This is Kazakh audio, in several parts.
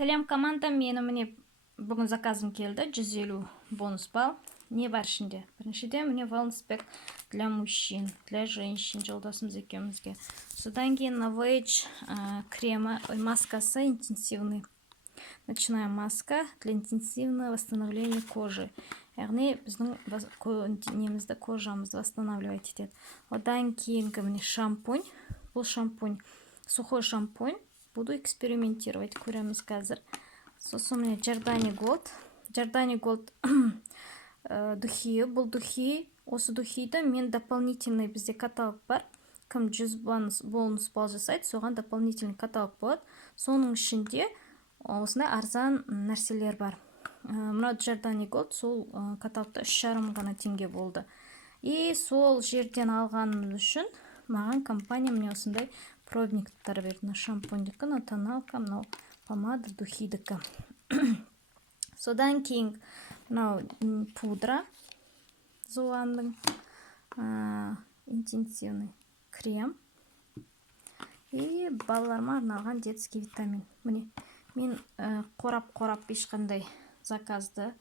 Сәлем команда, мені міне бүгін заказым келді, 150 бонус балл. Не бар ішінде? Біріншіден міне велоспек для мужчин, для женщин жолдасымыз екеумізге. Содан кейін Novage кремі, маскасы интенсивный. Ночная маска для интенсивного восстановления кожи. Яғни біздің немізді кожамызды восстанавливать етеді. Одан кейінгі міне шампунь. Бұл шампунь, сухой шампунь. Буду экспериментировать, көреміз қазір. Сосын міне Jardani Gold. Jardani Gold духи. Бұл духи, осы духиді мен дополнительный бізде каталог бар. Кім 100 бонус балл жасайды, соған дополнительный каталог болады. Соның ішінде осындай арзан нәрселер бар. Мына Jardani Gold сол каталогта 3,5 ғана теңге болды. И сол жерден алғаным үшін маған компания мне осындай пробниктар берді. Шампуньдікі, тоналка, мынау помада, духидікі. Содан кейін мынау пудра Зуандың интенсивный крем и балаларыма арналған детский витамин. Міне мен қорап ешқандай заказды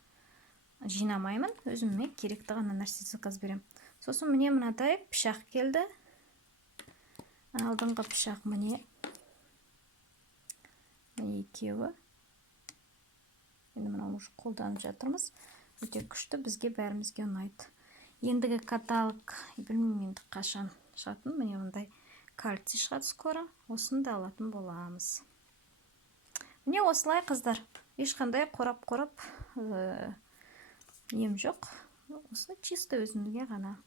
жинамаймын, өзіме керекті ғана нәрсе заказ берем. Сосын міне мынадай пышақ келді. Алдыңғы пышақ міне екеуі. Енді мына уже қолданып жатырмыз. Өте күшті, бізге бәрімізге ұнайды. Ендігі каталог, білмеймін енді қашан шығатын. Міне ондай кальций шығады скоро. Осыны да алатын боламыз. Міне осылай қыздар. Ешқандай қорап нем жоқ. Осы чисто өзімізге ғана.